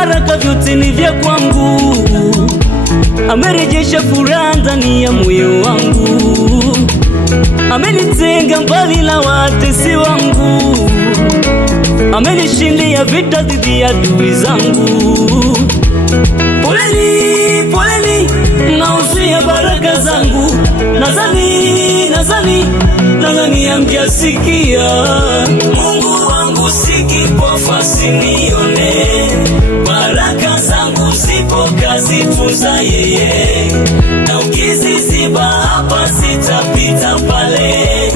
baraka vyote ni vya kwangu. Amerejesha furaha ndani ya moyo wangu. Amenitenga mbali na watesi wangu. Amenishindia vita dhidi ya adui zangu. Poleni, poleni, nausia baraka zangu. Nadhani hamjasikia. Mungu wangu si kipofu asinione. Baraka zangu zipo kazitunza yeye. Na ukiziziba hapa sitapita pale.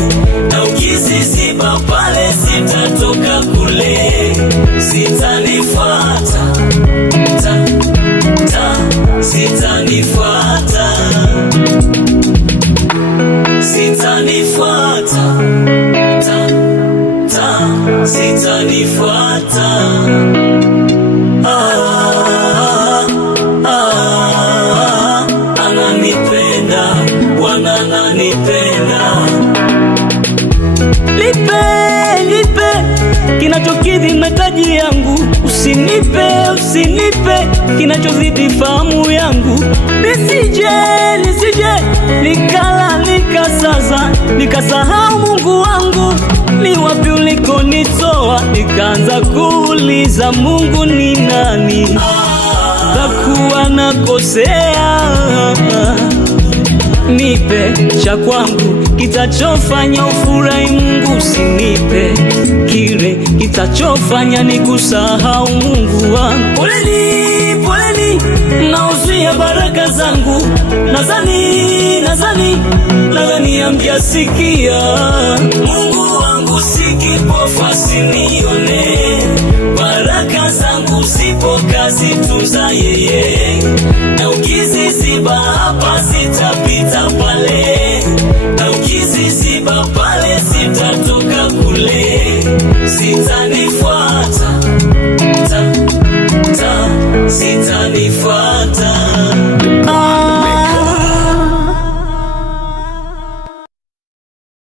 Na ukiziziba pale sitatoka kule. Sitanifuata, sitanifuata, sitanifuata, sitanifuata. Ananipenda, Bwana ananipenda. Nipe kinachokidhi mahitaji yangu. Usinipe kinachozidi fahamu yangu. Nisije nikasaza nikasahau Mungu wangu. Ni wapi ulikonitoa nikaanza kuuliza Mungu ni nani. Takuwa nakosea. Nipe cha kwangu kitachofanya ufurahi Mungu. Usinipe kile kitachofanya nikusahau Mungu wangu. Poleni, nausia baraka zangu. Nadhani hamjasikia. Mungu wangu si kipofu asinione. Baraka zangu zipo kazitunza yeye. Na ukiziziba hapa sitapita pale. Na ukiziziba pale sitatoka kule. Sitanifuata, sitanifuata.